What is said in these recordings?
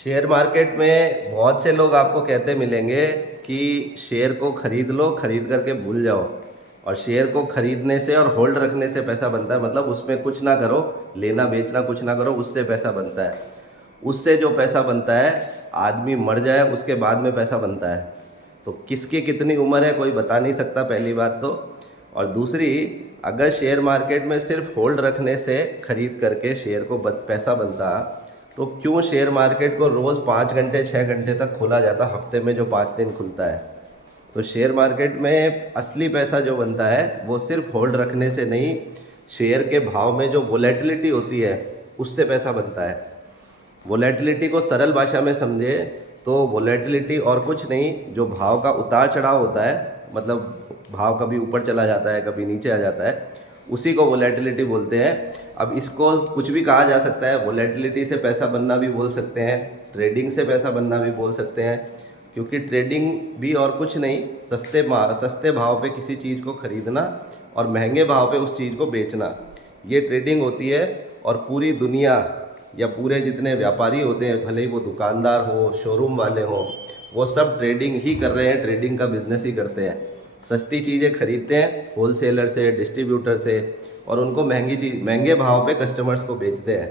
Share market में बहुत से लोग आपको कहते मिलेंगे कि शेयर को खरीद लो, खरीद करके भूल जाओ। और शेयर को खरीदने से और होल्ड रखने से पैसा बनता है, मतलब उसमें कुछ ना करो, लेना बेचना कुछ ना करो, उससे पैसा बनता है। उससे जो पैसा बनता है, आदमी मर जाए उसके बाद में पैसा बनता है। तो किसकी कितनी उम्र है कोई बता नहीं सकता, पहली बात तो। और दूसरी, अगर शेयर मार्केट में सिर्फ होल्ड रखने से खरीद करके शेयर को पैसा बनता, तो क्यों शेयर मार्केट को रोज़ 5 घंटे 6 घंटे तक खोला जाता, हफ्ते में जो 5 दिन खुलता है। तो शेयर मार्केट में असली पैसा जो बनता है वो सिर्फ होल्ड रखने से नहीं, शेयर के भाव में जो वोलेटिलिटी होती है उससे पैसा बनता है। वोलेटिलिटी को सरल भाषा में समझे तो वोलेटिलिटी और कुछ नहीं, जो भाव का उतार चढ़ाव होता है, मतलब भाव कभी ऊपर चला जाता है कभी नीचे आ जाता है, उसी को वोलेटिलिटी बोलते हैं। अब इसको कुछ भी कहा जा सकता है, वोलेटिलिटी से पैसा बनना भी बोल सकते हैं, ट्रेडिंग से पैसा बनना भी बोल सकते हैं। क्योंकि ट्रेडिंग भी और कुछ नहीं, सस्ते भाव पे किसी चीज़ को खरीदना और महंगे भाव पे उस चीज़ को बेचना, ये ट्रेडिंग होती है। और पूरी दुनिया या पूरे जितने व्यापारी होते हैं, भले ही वो दुकानदार हो, शोरूम वाले हो, वो सब ट्रेडिंग ही कर रहे हैं, ट्रेडिंग का बिजनेस ही करते हैं। सस्ती चीज़ें खरीदते हैं होलसेलर से, डिस्ट्रीब्यूटर से, और उनको महंगे भाव पे कस्टमर्स को बेचते हैं।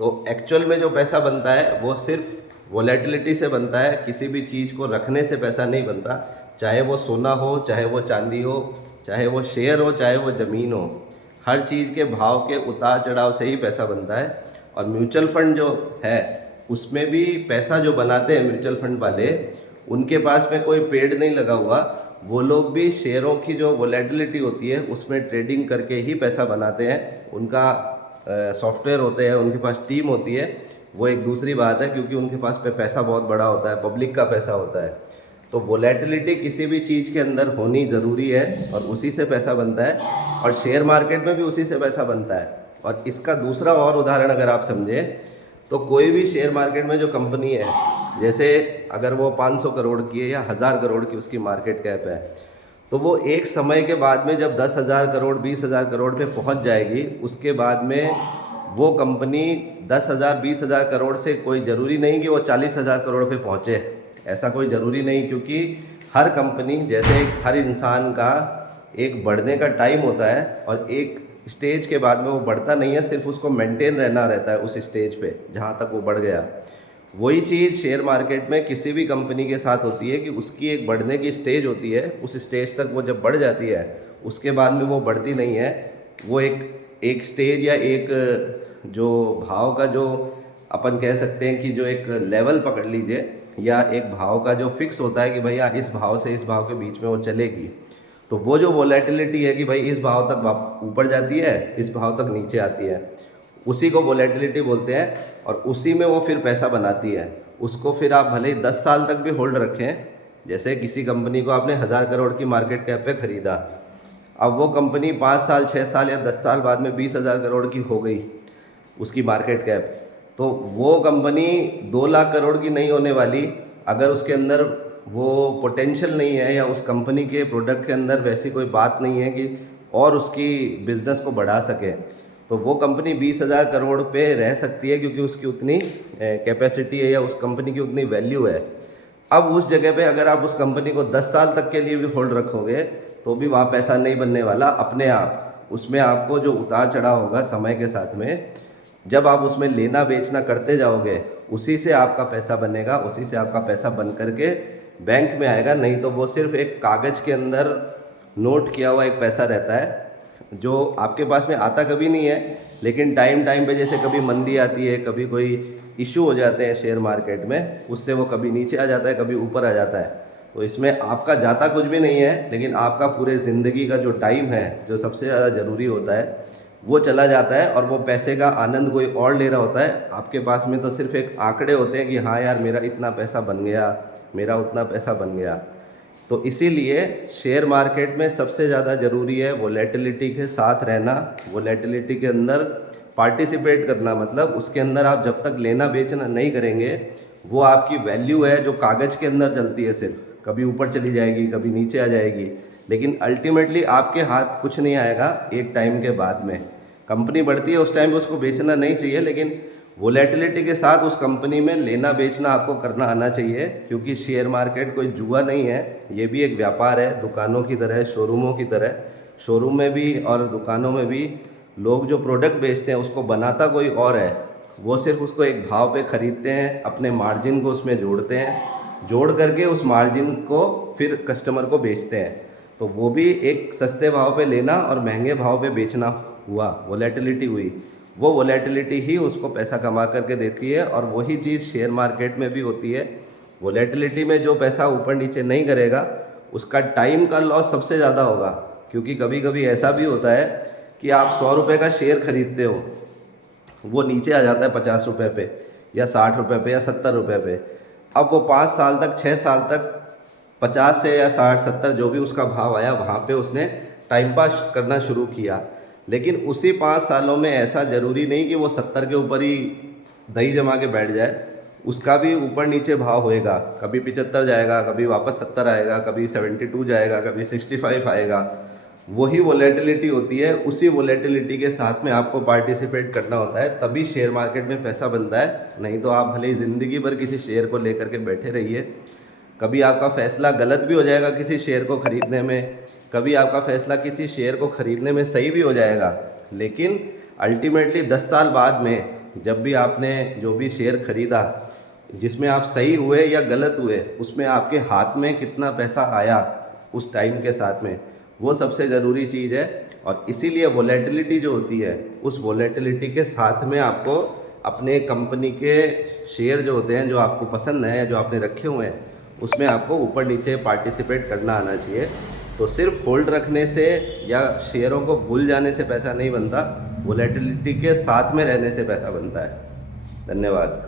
तो एक्चुअल में जो पैसा बनता है वो सिर्फ वोलेटिलिटी से बनता है, किसी भी चीज़ को रखने से पैसा नहीं बनता। चाहे वो सोना हो, चाहे वो चांदी हो, चाहे वो शेयर हो, चाहे वो ज़मीन हो, हर चीज़ के भाव के उतार चढ़ाव से ही पैसा बनता है। और म्यूचुअल फंड जो है उसमें भी पैसा जो बनाते हैं म्यूचुअल फंड वाले, उनके पास में कोई पेड़ नहीं लगा हुआ, वो लोग भी शेयरों की जो वोलेटिलिटी होती है उसमें ट्रेडिंग करके ही पैसा बनाते हैं। उनका सॉफ्टवेयर होते हैं, उनके पास टीम होती है, वो एक दूसरी बात है, क्योंकि उनके पास पे पैसा बहुत बड़ा होता है, पब्लिक का पैसा होता है। तो वोलेटिलिटी किसी भी चीज़ के अंदर होनी ज़रूरी है और उसी से पैसा बनता है, और शेयर मार्केट में भी उसी से पैसा बनता है। और इसका दूसरा और उदाहरण अगर आप समझें, तो कोई भी शेयर मार्केट में जो कंपनी है, जैसे अगर वो 500 करोड़ की है या 1000 करोड़ की उसकी मार्केट कैप है, तो वो एक समय के बाद में जब 10,000 करोड़ 20,000 करोड़ पे पहुंच जाएगी, उसके बाद में वो कंपनी 10,000 20,000 करोड़ से कोई ज़रूरी नहीं कि वो 40,000 करोड़ पे पहुंचे, ऐसा कोई ज़रूरी नहीं। क्योंकि हर कंपनी, जैसे हर इंसान का एक बढ़ने का टाइम होता है, और एक स्टेज के बाद में वो बढ़ता नहीं है, सिर्फ उसको मेंटेन रहना रहता है उस स्टेज पे जहाँ तक वो बढ़ गया। वही चीज़ शेयर मार्केट में किसी भी कंपनी के साथ होती है कि उसकी एक बढ़ने की स्टेज होती है, उस स्टेज तक वो जब बढ़ जाती है उसके बाद में वो बढ़ती नहीं है। वो एक एक स्टेज या एक जो भाव का जो अपन कह सकते हैं कि जो एक लेवल पकड़ लीजिए, या एक भाव का जो फिक्स होता है कि भैया इस भाव से इस भाव के बीच में वो चलेगी, तो वो जो वोलेटिलिटी है कि भाई इस भाव तक ऊपर जाती है, इस भाव तक नीचे आती है, उसी को वोलेटिलिटी बोलते हैं। और उसी में वो फिर पैसा बनाती है। उसको फिर आप भले ही 10 साल तक भी होल्ड रखें, जैसे किसी कंपनी को आपने 1000 करोड़ की मार्केट कैप पे ख़रीदा, अब वो कंपनी 5 साल 6 साल या 10 साल बाद में 20,000 करोड़ की हो गई उसकी मार्केट कैप, तो वो कंपनी 2 लाख करोड़ की नहीं होने वाली अगर उसके अंदर वो पोटेंशियल नहीं है, या उस कंपनी के प्रोडक्ट के अंदर वैसी कोई बात नहीं है कि और उसकी बिज़नेस को बढ़ा सके। तो वो कंपनी 20,000 करोड़ पे रह सकती है, क्योंकि उसकी उतनी कैपेसिटी है या उस कंपनी की उतनी वैल्यू है। अब उस जगह पे अगर आप उस कंपनी को 10 साल तक के लिए भी होल्ड रखोगे, तो भी वहाँ पैसा नहीं बनने वाला अपने आप। उसमें आपको जो उतार चढ़ाव होगा समय के साथ में, जब आप उसमें लेना बेचना करते जाओगे, उसी से आपका पैसा बनेगा, उसी से आपका पैसा बन करके बैंक में आएगा। नहीं तो वो सिर्फ एक कागज़ के अंदर नोट किया हुआ एक पैसा रहता है, जो आपके पास में आता कभी नहीं है, लेकिन टाइम टाइम पे जैसे कभी मंदी आती है, कभी कोई इशू हो जाते हैं शेयर मार्केट में, उससे वो कभी नीचे आ जाता है, कभी ऊपर आ जाता है। तो इसमें आपका जाता कुछ भी नहीं है, लेकिन आपका पूरे ज़िंदगी का जो टाइम है, जो सबसे ज़्यादा ज़रूरी होता है, वो चला जाता है। और वो पैसे का आनंद कोई और ले रहा होता है। आपके पास में तो सिर्फ एक आंकड़े होते हैं कि हाँ यार मेरा इतना पैसा बन गया, मेरा उतना पैसा बन गया। तो इसीलिए शेयर मार्केट में सबसे ज़्यादा ज़रूरी है वोलेटिलिटी के साथ रहना, वोलेटिलिटी के अंदर पार्टिसिपेट करना। मतलब उसके अंदर आप जब तक लेना बेचना नहीं करेंगे, वो आपकी वैल्यू है जो कागज़ के अंदर चलती है, सिर्फ कभी ऊपर चली जाएगी, कभी नीचे आ जाएगी, लेकिन अल्टीमेटली आपके हाथ कुछ नहीं आएगा एक टाइम के बाद में। कंपनी बढ़ती है उस टाइम पे उसको बेचना नहीं चाहिए, लेकिन वोलेटिलिटी के साथ उस कंपनी में लेना बेचना आपको करना आना चाहिए, क्योंकि शेयर मार्केट कोई जुआ नहीं है, ये भी एक व्यापार है, दुकानों की तरह, शोरूमों की तरह। शोरूम में भी और दुकानों में भी लोग जो प्रोडक्ट बेचते हैं उसको बनाता कोई और है, वो सिर्फ उसको एक भाव पे ख़रीदते हैं, अपने मार्जिन को उसमें जोड़ते हैं, जोड़ करके उस मार्जिन को फिर कस्टमर को बेचते हैं। तो वो भी एक सस्ते भाव पे लेना और महंगे भाव पे बेचना हुआ, वोलेटिलिटी हुई। वो वोलेटिलिटी ही उसको पैसा कमा करके देती है, और वही चीज़ शेयर मार्केट में भी होती है। वोलेटिलिटी में जो पैसा ऊपर नीचे नहीं करेगा उसका टाइम का लॉस सबसे ज़्यादा होगा, क्योंकि कभी कभी ऐसा भी होता है कि आप 100 रुपये का शेयर खरीदते हो, वो नीचे आ जाता है 50 रुपये पे या 60 रुपये पे या 70 रुपये पे। अब वो 5 साल तक 6 साल तक 50 से या 60 70 जो भी उसका भाव आया वहाँ पे उसने टाइम पास करना शुरू किया। लेकिन उसी 5 सालों में ऐसा ज़रूरी नहीं कि वो 70 के ऊपर ही दही जमा के बैठ जाए, उसका भी ऊपर नीचे भाव होएगा। कभी 75 जाएगा, कभी वापस 70 आएगा, कभी 72 जाएगा, कभी 65 आएगा। वही वोलेटिलिटी होती है, उसी वोलेटिलिटी के साथ में आपको पार्टिसिपेट करना होता है, तभी शेयर मार्केट में पैसा बनता है। नहीं तो आप भले ही ज़िंदगी भर किसी शेयर को लेकर के बैठे रहिए, कभी आपका फ़ैसला गलत भी हो जाएगा किसी शेयर को ख़रीदने में, कभी आपका फ़ैसला किसी शेयर को ख़रीदने में सही भी हो जाएगा, लेकिन अल्टीमेटली 10 साल बाद में जब भी आपने जो भी शेयर ख़रीदा, जिसमें आप सही हुए या गलत हुए, उसमें आपके हाथ में कितना पैसा आया उस टाइम के साथ में, वो सबसे ज़रूरी चीज़ है। और इसीलिए वोलेटिलिटी जो होती है, उस वोलेटिलिटी के साथ में आपको अपने कंपनी के शेयर जो होते हैं, जो आपको पसंद है, जो आपने रखे हुए हैं, उसमें आपको ऊपर नीचे पार्टिसिपेट करना आना चाहिए। तो सिर्फ होल्ड रखने से या शेयरों को भूल जाने से पैसा नहीं बनता, वोलेटिलिटी के साथ में रहने से पैसा बनता है। धन्यवाद।